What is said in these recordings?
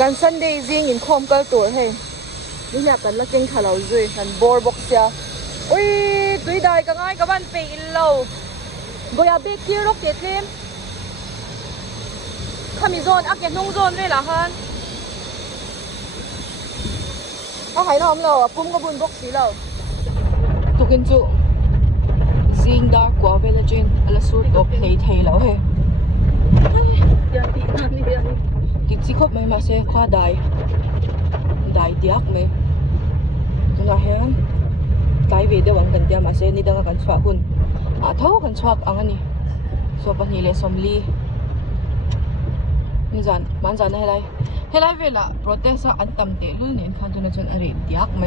กันซันเดย์ซิงอินคอมกัลตัวเฮ้นี่อยากกันละเก่งขาเราจุยกันบอร์บ็อกเซียอุ้ยตุยได้ก็ง่ายกับบ้านไปอินเราก็อยากเบกกี้รกเจ็ดเล่มข้ามีโซนอักเก็ตนุ่งโซนด้วยเหรอฮะเอาหายน้อมเราปุ้มกระบุนบกสีเราตุกินจุซิงดาร์กว่าเวลาจินอะไรสูตรกับเพลย์เทแล้วเฮ้ยาตีน้ำนี่เดียวติดสิคบไหมมาเซ่คว้าได้เดียกไหมตรงไหนฮะไกด์วีเดียวันกันเดียมาเซ่นี่ดังกันชวักคุณเท่ากันชวักอันนี้ส่วนปนี้เลยสมลีนี่จันมันจันให้ไรเวลาโปรเตสต์อันต่ำเตลุ่นเนี่ยคันตัวนั้นจนอะไรเดียกไหม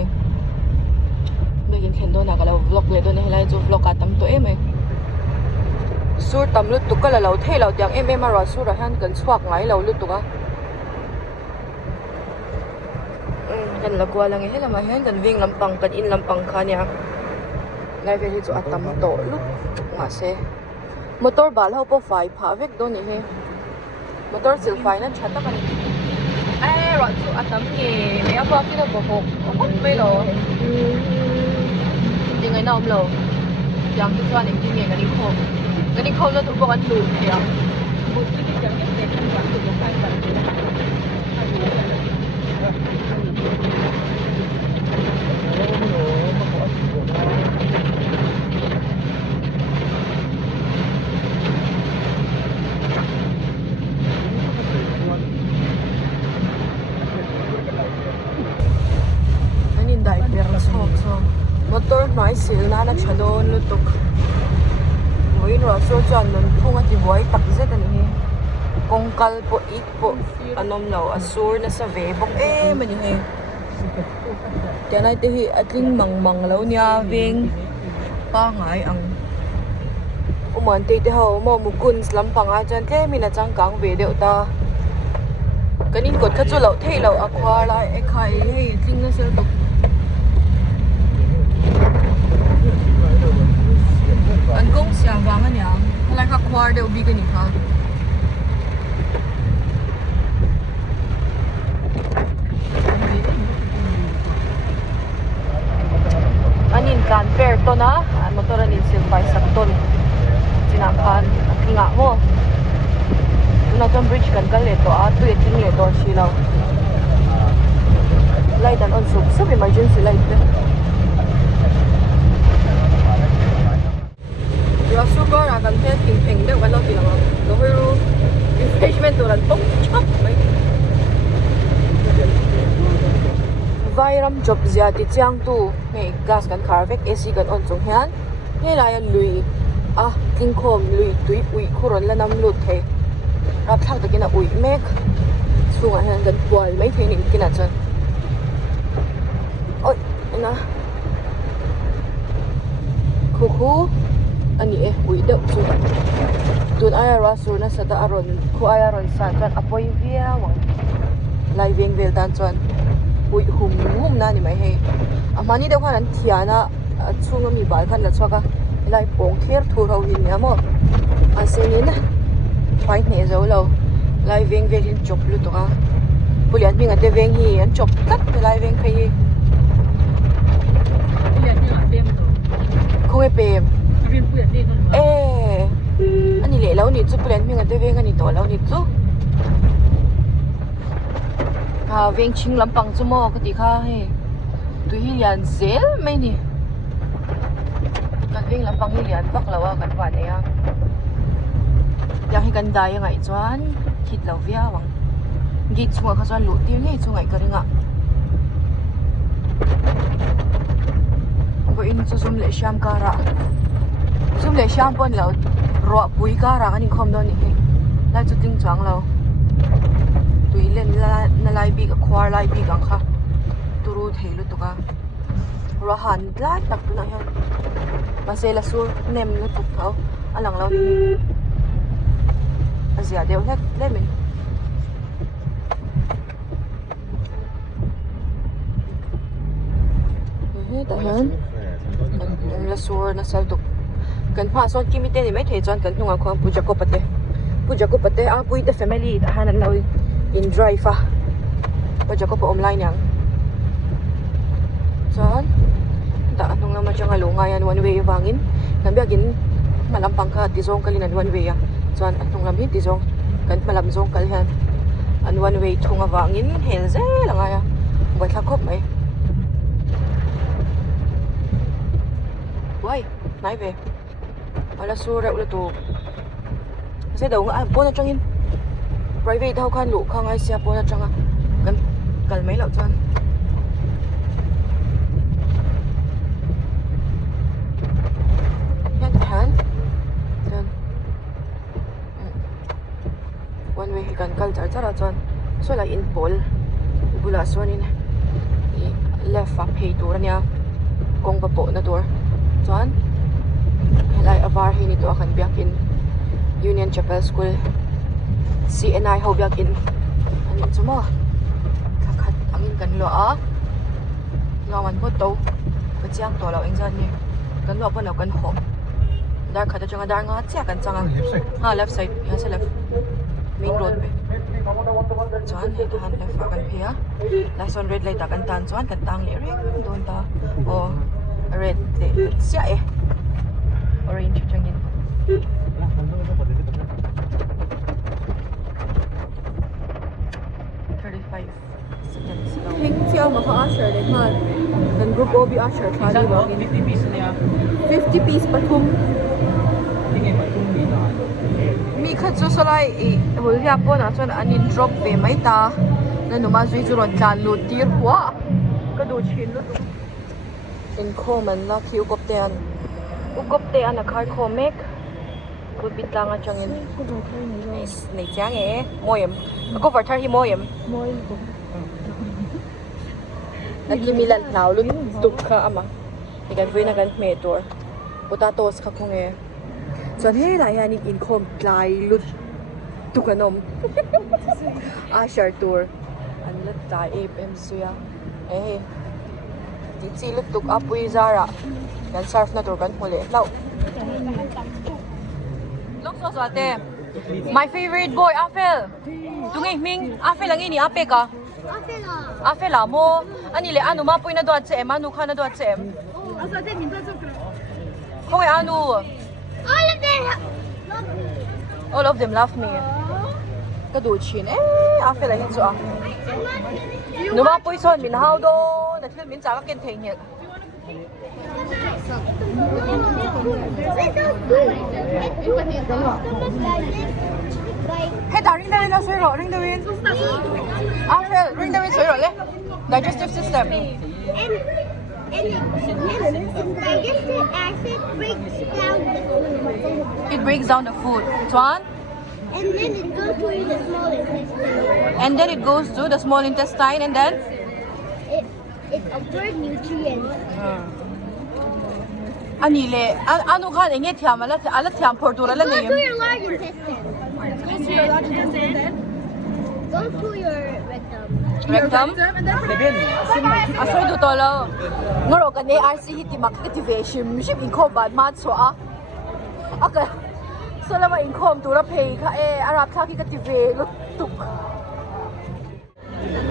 เมื่อกี้เห็นตัวนักเราบล็อกเลยตัวนี้ให้ไรจูบล็อกกันต่ำตัวเองไหมสูดต่ำลุดตุกก็เราเท่เราอย่างมารอสูดเราหันกันชวักไงเราลุดตุกกันละกว่าละไงให้เรามาเห็นกันวิ่งลำปังกันอินลำปังคันเนี่ยไล่ไปที่จุดอัตมโตลุกมาเซ่มอเตอร์บาลเขาพอไฟผ่าเวกโดนนี่เฮมอเตอร์สิลไฟนั่นชัดตั้งกันรถจุดอัตมนี่ไม่เอาพอที่เราบอกไม่หรอยังไงน้องเรายังที่ว่าเนี่ยที่มีกันนี่คงเราถูกกันดูเดียวบุตรที่จะไม่เสร็จทั้งวันถูกกันแบบนี้นะคะmotor mai sil na na chadon lutuk moi ro so chan non phunga ti boy tak zet ani he kongkal po it po anom law asur na sa ve bok mani he tanai te hi atling mangmang law nya veng pa ngai ang uman te te ho mo mukun slam panga chan ke mina chang kang ve deu ta kanin kot kha chu law thei law akhwa lai e khai he tling na sel tok anh cũng xả vàng anh nhá, lại các khoa đều bị cái gì khác. Anh nhìn can fair to na, anh motor anh nhìn siêu phải sắc ton, chỉ nằm can, kinh ngạc mo. Nó trong bridge cần cái lệ to, tụi chính lệ to xí lâu. Lại đàn on sụp, sắp bị emergency lại đấy. Rasu ko ra kan phe ping de wala ti lang lo hiru refreshment to ran pok chop mai vairam job zia ti chang tu he gas kan khar vek AC kan on chung hian he la ya lui king khom lui tui ui khoron la nam lut the rap thak takina ui mek chunga han kan boil mai the ning kina chan oi na khu anh ấy ui đậu chú tuần ai ra sur na sa ta aron khu ai aron sa kan apoy via wang lai veng vel tan chuan ui hum na ni mai he amani de khan an thiana chunga mi bal khan la chwaka lai pong ther thu ro hin ya mo a senin phai ne zo lo lai veng vel hin chop lu to ka pulian mi ngate veng hi an chop tat lai veng phai hi pulian mi ngate pem to không e pem anh lệ lâu nít chút plan mình ở đây về anh to lâu nít chút về chinh lắm bằng chút mò cái gì khác he tụi hi liền dễ mấy nè cái về lắm bằng hi liền bắt lâu cái vài này à yang hi kan dai ngai chuan hit lâu vía wang gate chunga kha chuan lu tir nei chungai ka ringa ko in chu zum le sham kara zoom le shampoo lo ro pui ka ra ani khom do ni he la chu ting chang lo tui len la na lai bi ka khwar lai bi ka kha turu theilu to ka ro han la tak tu na hian ma se la sur nem lu tuk thau alang lo ni azia deu het le min he ta han la sur na sal tuk kan pha son kimite ni mai the chon kan hnunga khom puja ko pate pui the family ta hanan lo in drive Pwede ko po online yang. Saan? Anong naman siya nga lungayan, one way bangin. Nabi agin, malampang ka, tizong kalinan, one way ya. Saan, anong nabi, tizong, kan malamzong kalihan. An one way tunga bangin, henze lang ya. Buat lakop eh. Why? Naive. Wala sura ulit to. Kasi daw nga, po na tiyangin. Private daw kan lu, kang ay siya po na tiyang kan kalmay lang dyan. Yan, tahan. Yan. One way kan kal jar dyan. So la in pol. Bula so ni left up hey tour niya. Kung pa po na tour. Dyan. Helay avar hi nito akan biyakin Union Chapel School. CNI ho biyakin. Ano semua? Kakat angin kan lo lawan po to. Kaciyang to law ingsan ni. Kan lo pa na kan ho. Dar kada jang dar nga siya kan sanga. Ha left side. Ya sa left. Main road pe. Chuan he tahan left akan pia. Last on red light akan tan chuan kan tang le ring don ta. Oh red le siya orange changin. 35 seconds lang. Hing siya maka-usher din ha. Dan group OB usher ka di ba? 50 piece niya. 50 piece patum. Tingin patum dito. Mi khat so salai hol ya po na chuan anin drop ve mai ta. Na numa zui chu ron tlan lu tir wa. Ka do chin lu. In common la ki ukop te an. Ukop te an a card comic. Bit lang at siyang yun. Nice. Nice yang Moyem. Ako for tar hi moyem. Moyem ko. Nagkimilan na ulit. Tuk ka ama. Ikan po yung nagant metor. Putatos ka kung So, hey, layan yung income. Tlay, lut. Tukanom. Asher tour. Ang latay. APM suya. Titsilot tuk apoy Zara. Yan surf na tour kan huli. Lau. Look so ate. My favorite boy, Afel. Tungay Ming, Afel lang ini, ape ka? Afel la mo. Ani le anu mapoy na doat sa em, anu ka na doat sa em. Kung anu. All of them love me. Kaduchin Afel la hitso Nu mapoy son min how do, na til min sa ka ken theng het. Hey, ring the wind na suyo, ring the wind. After ring the wind suyo le. Digestive system. And digestive acid breaks down the food. It breaks down the food. Tuan? And then it goes to the small intestine. And then it goes to the small intestine and then? It absorbs nutrients. Ani le, ano ka nge tiam ala tiam portura la Go to ngayon. your large intestine. Go to your large intestine. Go to your rectum. Rectum? Lebin. Asoy do tolo. Ngoro ka ne RC hiti activation, mishim inko bad mat so Aka. So lama inkom tura pay ka arap ka ki activate lutuk.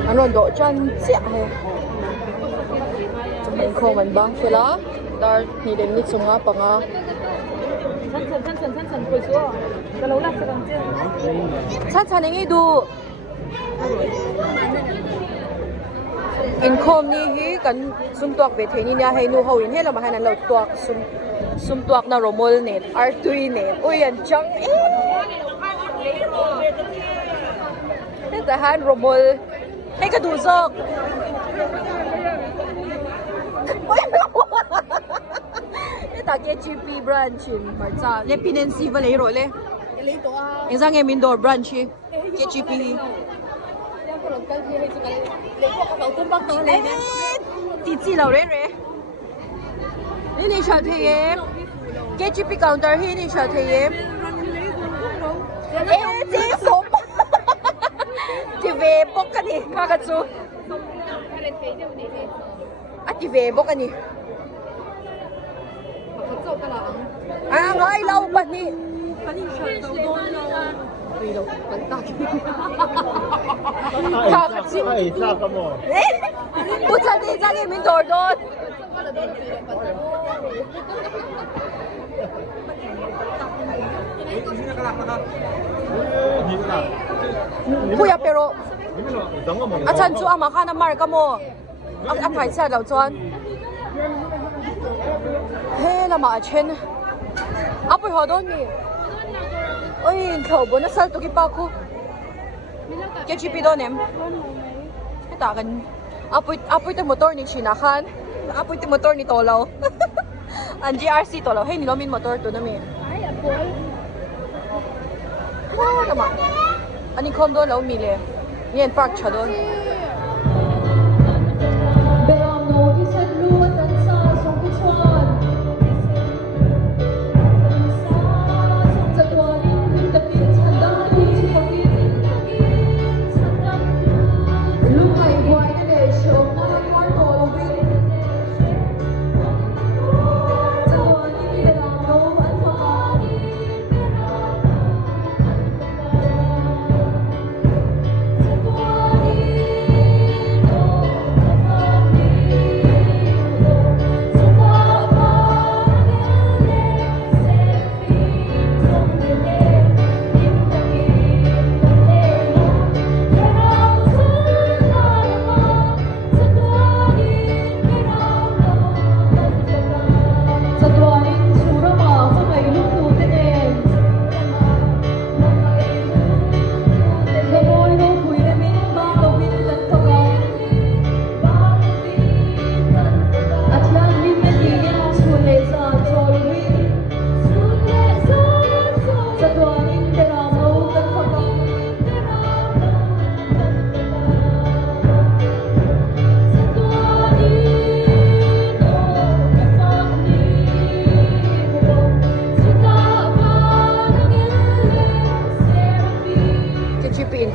Ano do chan siya Inko man ba sila? Dar ni dem ni sunga pa nga. San ngi du. Income ni hi kan sum tuak ve theni nya hai nu ho in hela ma hanan lo tuak sum tuak na romol net artui net. Oi an chang Ita han romol. Hey ka du sok. Ita KGP branch in Marta. Le pinensi vale ro le. Isang indoor branch KGP. Titi lau re re. Ini shot hai KGP counter hi ni shot hai ji som. Ti ve bok ka ni kakatsu. Ati ve bok ka ni. Ngai lau pa ni. 对了，很大。Ay, saka mo. Pucha, di sa akin, may doon. Kuya, pero asan chu ama ka na marka mo? Ang atay sa daw chuan. He na ma chen. Apoy hodon ni. Oi, thau bo na sal to ki pa ko. Ke chi pi do nem. Ta kan apoy te motor ni sinakan. Apoy te motor ni tolaw. Ang GRC tolaw. Hey, nilomin motor to na mi. Ay, Apple. Wow naman. Ani kom doon lau mile. Yan park siya doon.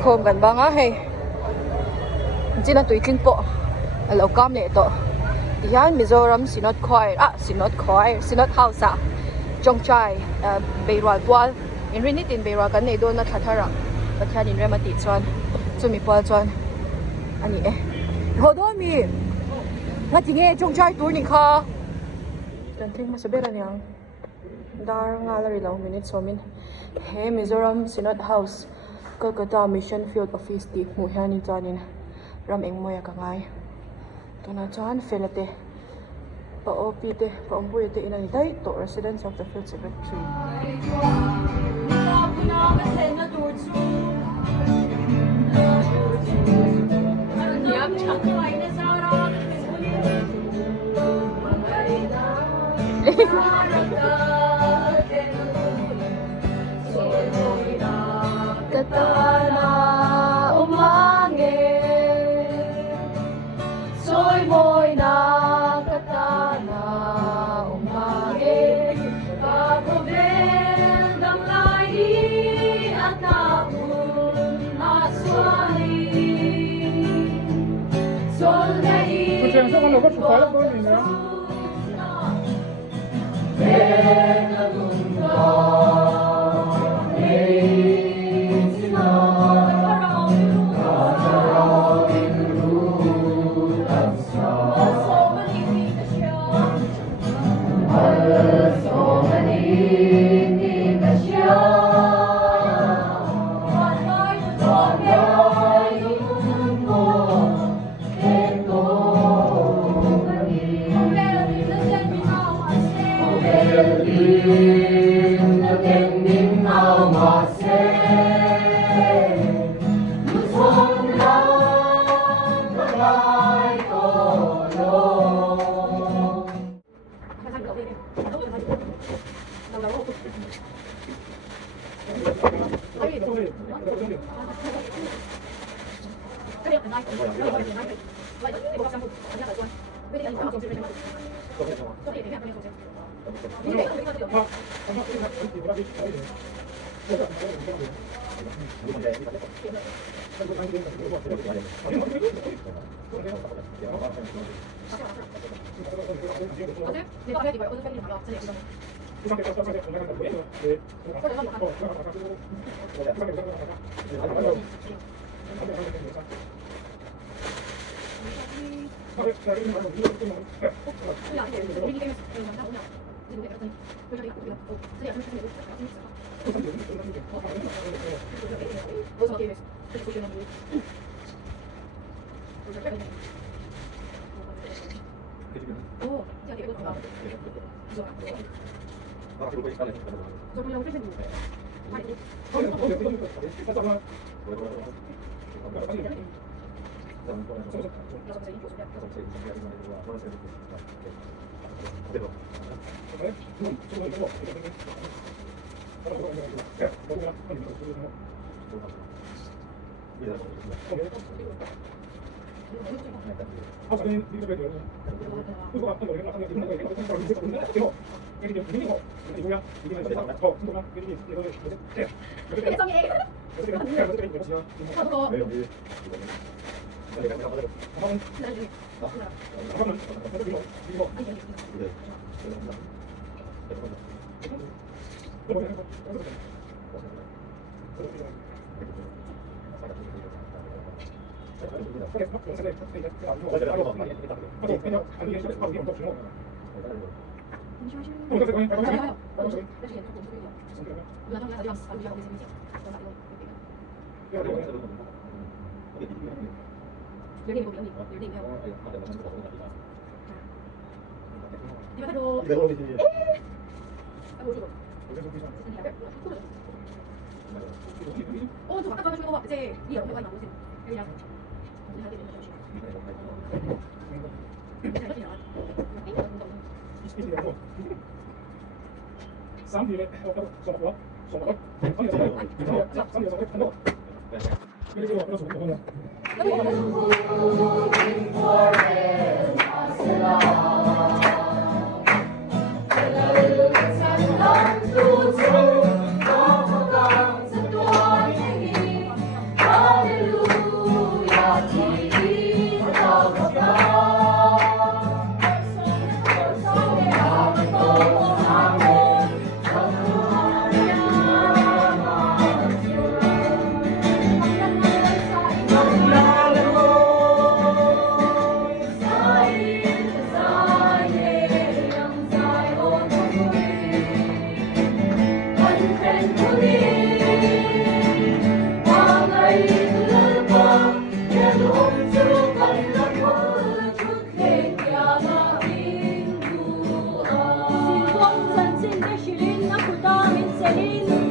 Home kan ba nga hey. Hindi na tuiking po. Alaw kam na ito. Yan, Mizoram Sinot Choir. Sinot House ah. Jongchai, Beirwal Pual. In Rinitin, Beirwal kan na doon na tatara. Patyan in Remati chuan. Sumipual chuan. Ani eh. Hodo mi. Nga tinge Jongchai tour ni ka. Tanting masabera niyang. Dar nga lari lang minutes so min. Hey, Mizoram Sinot House. Kolkata Mission Field Office di muhani chanin ram eng moya ka ngai tuna chan felate pa OP te pa umpuy te inani dai to residents of the field secretary Katana umangin Soy mo'y na katana umangin Kakubel damlay at nakun aswali Soldahin Kung saan ka sukala po niya? Şirin, kurtar min senin